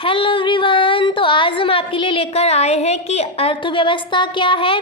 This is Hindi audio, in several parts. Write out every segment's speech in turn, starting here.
Hello everyone. तो आज हम आपके लिए लेकर आए हैं कि अर्थव्यवस्था क्या है,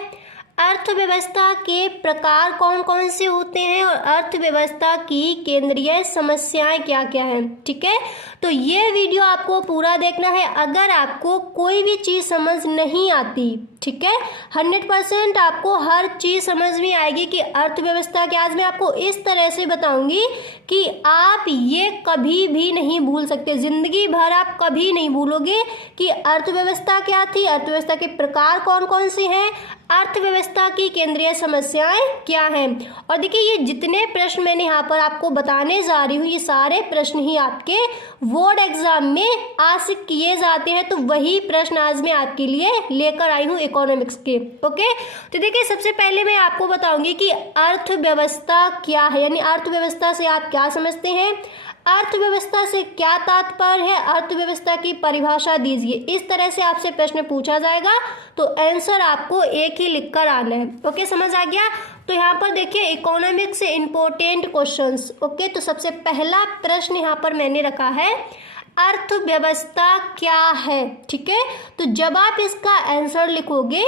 अर्थव्यवस्था के प्रकार कौन कौन से होते हैं और अर्थव्यवस्था की केंद्रीय समस्याएं क्या क्या हैं। ठीक है, तो ये वीडियो आपको पूरा देखना है। अगर आपको कोई भी चीज़ समझ नहीं आती, ठीक है, 100% आपको हर चीज़ समझ में आएगी कि अर्थव्यवस्था क्या। आज मैं आपको इस तरह से बताऊंगी कि आप ये कभी भी नहीं भूल सकते, ज़िंदगी भर आप कभी नहीं भूलोगे कि अर्थव्यवस्था क्या थी, अर्थव्यवस्था के प्रकार कौन कौन से हैं, अर्थव्यवस्था की केंद्रीय समस्याएं क्या हैं। और देखिए, ये जितने प्रश्न मैंने यहाँ पर आपको बताने जा रही हूँ, ये सारे प्रश्न ही आपके बोर्ड एग्जाम में आज से किए जाते हैं। तो वही प्रश्न आज मैं आपके लिए लेकर आई हूँ इकोनॉमिक्स के। ओके, तो देखिए, सबसे पहले मैं आपको बताऊंगी कि अर्थव्यवस्था क्या है, यानी अर्थव्यवस्था से आप क्या समझते हैं, अर्थव्यवस्था से क्या तात्पर्य है, अर्थव्यवस्था की परिभाषा दीजिए। इस तरह से आपसे प्रश्न पूछा जाएगा, तो आंसर आपको एक ही लिखकर आना है। ओके, समझ आ गया। तो यहाँ पर देखिए, इकोनॉमिक्स से इंपॉर्टेंट क्वेश्चंस। ओके, तो सबसे पहला प्रश्न यहाँ पर मैंने रखा है, अर्थव्यवस्था क्या है। ठीक है, तो जब आप इसका आंसर लिखोगे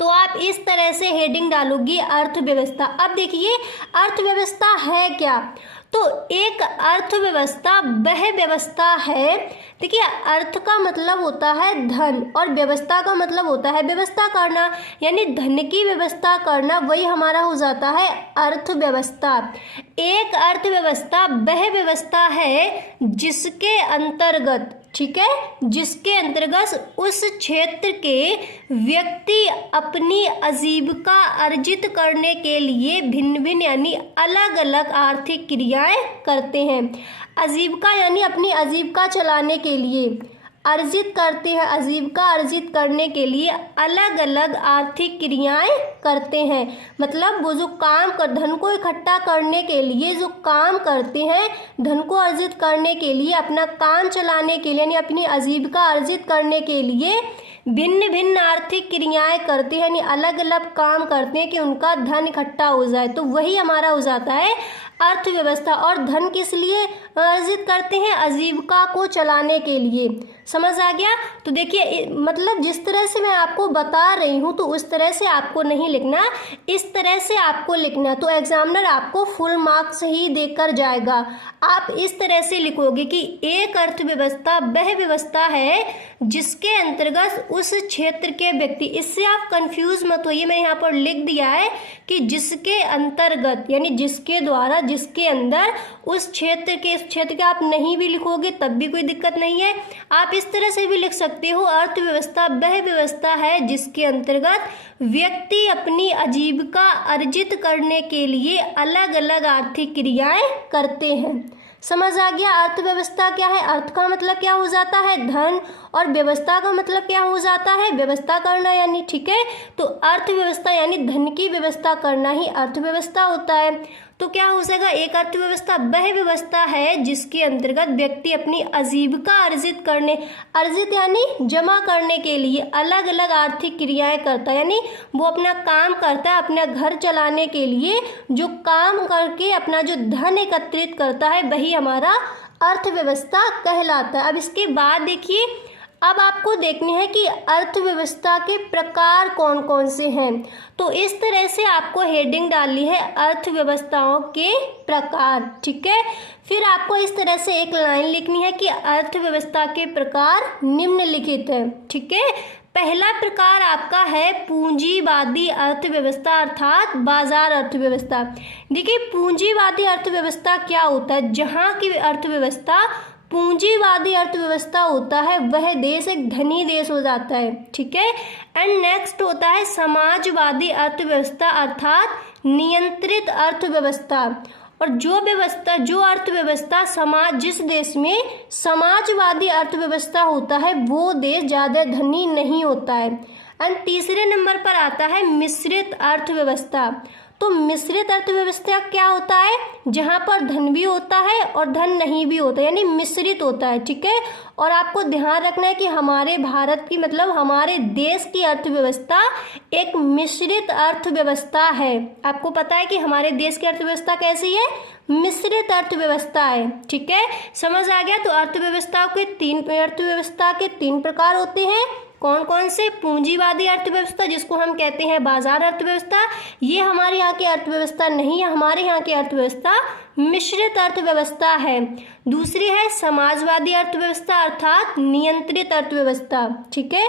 तो आप इस तरह से हेडिंग डालोगी, अर्थव्यवस्था। अब देखिए, अर्थव्यवस्था है क्या। तो एक अर्थव्यवस्था वह व्यवस्था है, देखिए, अर्थ का मतलब होता है धन और व्यवस्था का मतलब होता है व्यवस्था करना, यानी धन की व्यवस्था करना, वही हमारा हो जाता है अर्थव्यवस्था। एक अर्थव्यवस्था वह व्यवस्था है जिसके अंतर्गत, ठीक है, जिसके अंतर्गत उस क्षेत्र के व्यक्ति अपनी आजीविका अर्जित करने के लिए भिन्न भिन्न यानी अलग अलग आर्थिक क्रियाएं करते हैं। आजीविका यानी अपनी आजीविका चलाने के लिए अर्जित करते हैं, आजीविका अर्जित करने के लिए अलग अलग आर्थिक क्रियाएं करते हैं। मतलब वो जो काम कर, धन को इकट्ठा करने के लिए जो काम करते हैं, धन को अर्जित करने के लिए, अपना काम चलाने के लिए, यानी अपनी आजीविका अर्जित करने के लिए भिन्न भिन्न आर्थिक क्रियाएं करते हैं, यानी अलग अलग काम करते हैं कि उनका धन इकट्ठा हो जाए। तो वही हमारा हो जाता है अर्थव्यवस्था। और धन किस लिए अर्जित करते हैं, आजीविका को चलाने के लिए। समझ आ गया। तो देखिए, मतलब जिस तरह से मैं आपको बता रही हूँ तो उस तरह से आपको नहीं लिखना, इस तरह से आपको लिखना। तो एग्जामिनर आपको फुल मार्क्स ही देकर जाएगा। आप इस तरह से लिखोगे कि एक अर्थव्यवस्था वह व्यवस्था है जिसके अंतर्गत उस क्षेत्र के व्यक्ति, इससे आप कंफ्यूज मत होइए, मैंने यहाँ पर लिख दिया है कि जिसके अंतर्गत, यानी जिसके द्वारा, जिसके अंदर, उस क्षेत्र के, इस क्षेत्र का आप नहीं भी लिखोगे तब भी कोई दिक्कत नहीं है। आप इस तरह से भी लिख सकते हो, अर्थव्यवस्था वह व्यवस्था है जिसके अंतर्गत व्यक्ति अपनी आजीविका अर्जित करने के लिए अलग अलग आर्थिक क्रियाएं करते हैं। समझ आ गया। अर्थव्यवस्था क्या है, अर्थ का मतलब क्या हो जाता है धन, और व्यवस्था का मतलब क्या हो जाता है व्यवस्था करना, यानी, ठीक है, तो अर्थव्यवस्था यानी धन की व्यवस्था करना ही अर्थव्यवस्था होता है। तो क्या हो जाएगा, एक अर्थव्यवस्था वह व्यवस्था है जिसके अंतर्गत व्यक्ति अपनी आजीविका अर्जित करने, अर्जित यानी जमा करने के लिए अलग अलग आर्थिक क्रियाएं करता है, यानी वो अपना काम करता है, अपना घर चलाने के लिए जो काम करके अपना जो धन एकत्रित करता है, वही हमारा अर्थव्यवस्था कहलाता है। अब इसके बाद देखिए, अब आपको देखने हैं कि अर्थव्यवस्था के प्रकार कौन कौन से हैं। तो इस तरह से आपको हेडिंग डालनी है, अर्थव्यवस्थाओं के प्रकार। ठीक है, फिर आपको इस तरह से एक लाइन लिखनी है कि अर्थव्यवस्था के प्रकार निम्नलिखित है। ठीक है, पहला प्रकार आपका है पूंजीवादी अर्थव्यवस्था, अर्थात बाजार अर्थव्यवस्था। देखिए, पूंजीवादी अर्थव्यवस्था क्या होता है, जहाँ की अर्थव्यवस्था पूंजीवादी अर्थव्यवस्था होता है वह देश एक धनी देश हो जाता है। ठीक है, एंड नेक्स्ट होता है समाजवादी अर्थव्यवस्था, अर्थात नियंत्रित अर्थव्यवस्था। और जो अर्थव्यवस्था समाज, जिस देश में समाजवादी अर्थव्यवस्था होता है वो देश ज़्यादा धनी नहीं होता है। एंड तीसरे नंबर पर आता है मिश्रित अर्थव्यवस्था। तो मिश्रित अर्थव्यवस्था क्या होता है, जहाँ पर धन भी होता है और धन नहीं भी होता, यानी मिश्रित होता है, ठीक है। और आपको ध्यान रखना है कि हमारे भारत की मतलब हमारे देश की अर्थव्यवस्था एक मिश्रित अर्थव्यवस्था है। आपको पता है कि हमारे देश की अर्थव्यवस्था कैसी है, मिश्रित अर्थव्यवस्था है, ठीक है। समझ आ गया। तो अर्थव्यवस्था के तीन प्रकार होते हैं। कौन कौन से? पूंजीवादी अर्थव्यवस्था, जिसको हम कहते हैं बाजार अर्थव्यवस्था, ये हमारे यहाँ की अर्थव्यवस्था नहीं है, हमारे यहाँ की अर्थव्यवस्था मिश्रित अर्थव्यवस्था है। दूसरी है समाजवादी अर्थव्यवस्था अर्थात नियंत्रित अर्थव्यवस्था, ठीक है।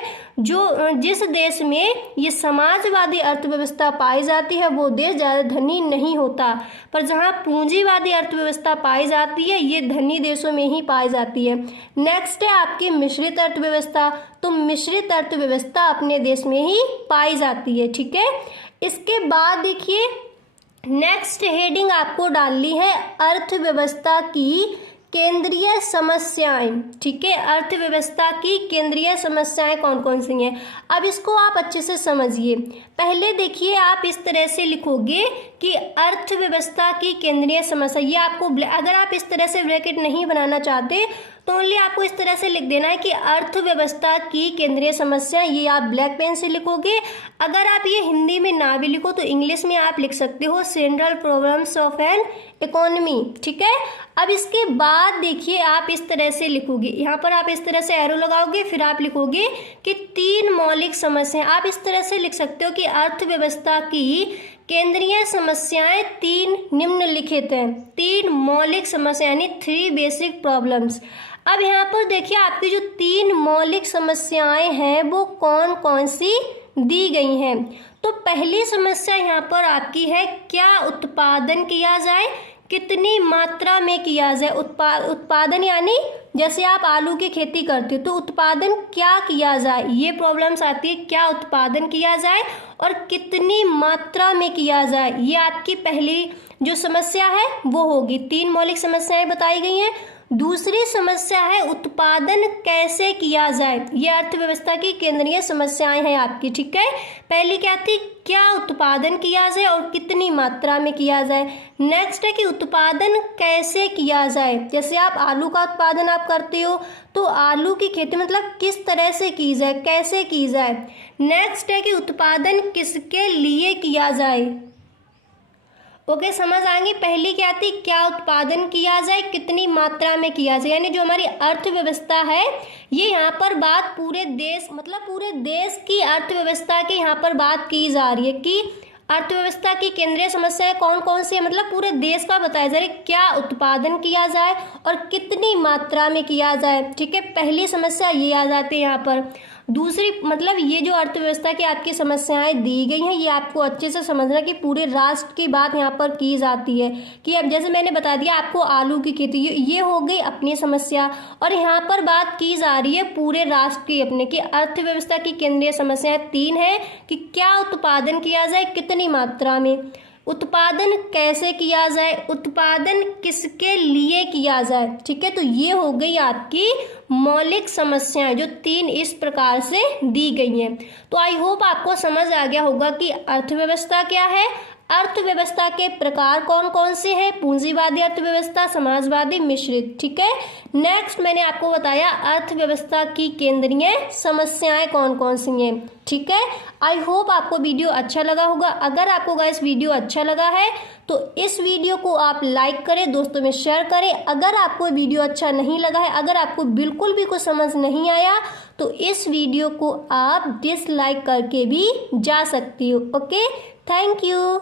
जिस देश में ये समाजवादी अर्थव्यवस्था पाई जाती है वो देश ज़्यादा धनी नहीं होता, पर जहाँ पूंजीवादी अर्थव्यवस्था पाई जाती है ये धनी देशों में ही पाई जाती है। नेक्स्ट है आपकी मिश्रित अर्थव्यवस्था। तो मिश्रित अर्थव्यवस्था अपने देश में ही पाई जाती है, ठीक है। इसके बाद देखिए नेक्स्ट हेडिंग आपको डालनी है अर्थव्यवस्था की केंद्रीय समस्याएं, ठीक है। अर्थव्यवस्था की केंद्रीय समस्याएं कौन कौन सी हैं, अब इसको आप अच्छे से समझिए। पहले देखिए आप इस तरह से लिखोगे कि अर्थव्यवस्था की केंद्रीय समस्या, ये आपको अगर आप इस तरह से ब्रैकेट नहीं बनाना चाहते तो ओनली आपको इस तरह से लिख देना है कि अर्थव्यवस्था की केंद्रीय समस्या, ये आप ब्लैक पेन से लिखोगे। अगर आप ये हिंदी में ना भी लिखो तो इंग्लिश में आप लिख सकते हो central problems of an economy, ठीक है। अब इसके बाद देखिए आप इस तरह से लिखोगे, यहाँ पर आप इस तरह से एरो लगाओगे, फिर आप लिखोगे कि तीन मौलिक समस्याएं। आप इस तरह से लिख सकते हो कि अर्थव्यवस्था की केंद्रीय समस्याएं तीन निम्नलिखित हैं, तीन मौलिक समस्या यानी 3 बेसिक प्रॉब्लम्स। अब यहाँ पर देखिए आपकी जो तीन मौलिक समस्याएं हैं वो कौन कौन सी दी गई हैं। तो पहली समस्या यहाँ पर आपकी है क्या उत्पादन किया जाए, कितनी मात्रा में किया जाए। उत्पादन यानी जैसे आप आलू की खेती करते हो तो उत्पादन क्या किया जाए, ये प्रॉब्लम्स आती है। क्या उत्पादन किया जाए और कितनी मात्रा में किया जाए, ये आपकी पहली जो समस्या है वो होगी। तीन मौलिक समस्याएं बताई गई हैं। दूसरी समस्या है उत्पादन कैसे किया जाए, ये अर्थव्यवस्था की केंद्रीय समस्याएं हैं आपकी, ठीक है। पहली क्या थी, क्या उत्पादन किया जाए और कितनी मात्रा में किया जाए। नेक्स्ट है कि उत्पादन कैसे किया जाए, जैसे आप आलू का उत्पादन आप करते हो तो आलू की खेती मतलब किस तरह से की जाए, कैसे की जाए। नेक्स्ट है कि उत्पादन किसके लिए किया जाए। ओके, समझ आएंगे। पहली क्या थी, क्या उत्पादन किया जाए, कितनी मात्रा में किया जाए, यानी जो हमारी अर्थव्यवस्था है ये यहाँ पर बात पूरे देश मतलब पूरे देश की अर्थव्यवस्था की यहाँ पर बात की जा रही है कि अर्थव्यवस्था की केंद्रीय समस्याएं कौन कौन सी है, मतलब पूरे देश का बताया जा रहा है क्या उत्पादन किया जाए और कितनी मात्रा में किया जाए, ठीक है। पहली समस्या ये आ जाती है यहाँ पर। दूसरी मतलब ये जो अर्थव्यवस्था की आपकी समस्याएं दी गई हैं ये आपको अच्छे से समझना कि पूरे राष्ट्र की बात यहाँ पर की जाती है कि अब जैसे मैंने बता दिया आपको आलू की खेती, ये हो गई अपनी समस्या, और यहाँ पर बात की जा रही है पूरे राष्ट्र की अपने की अर्थव्यवस्था की केंद्रीय समस्याएं तीन है कि क्या उत्पादन किया जाए, कितनी मात्रा में, उत्पादन कैसे किया जाए, उत्पादन किसके लिए किया जाए, ठीक है। तो ये हो गई आपकी मौलिक समस्याएं जो तीन इस प्रकार से दी गई हैं। तो आई होप आपको समझ आ गया होगा कि अर्थव्यवस्था क्या है, अर्थव्यवस्था के प्रकार कौन कौन से हैं, पूंजीवादी अर्थव्यवस्था, समाजवादी, मिश्रित, ठीक है। नेक्स्ट मैंने आपको बताया अर्थव्यवस्था की केंद्रीय समस्याएं कौन कौन सी हैं, ठीक है। आई होप आपको वीडियो अच्छा लगा होगा। अगर आपको गाइस वीडियो अच्छा लगा है तो इस वीडियो को आप लाइक करें, दोस्तों में शेयर करें। अगर आपको वीडियो अच्छा नहीं लगा है, अगर आपको बिल्कुल भी कुछ समझ नहीं आया तो इस वीडियो को आप डिसलाइक करके भी जा सकती हो। Okay, thank you.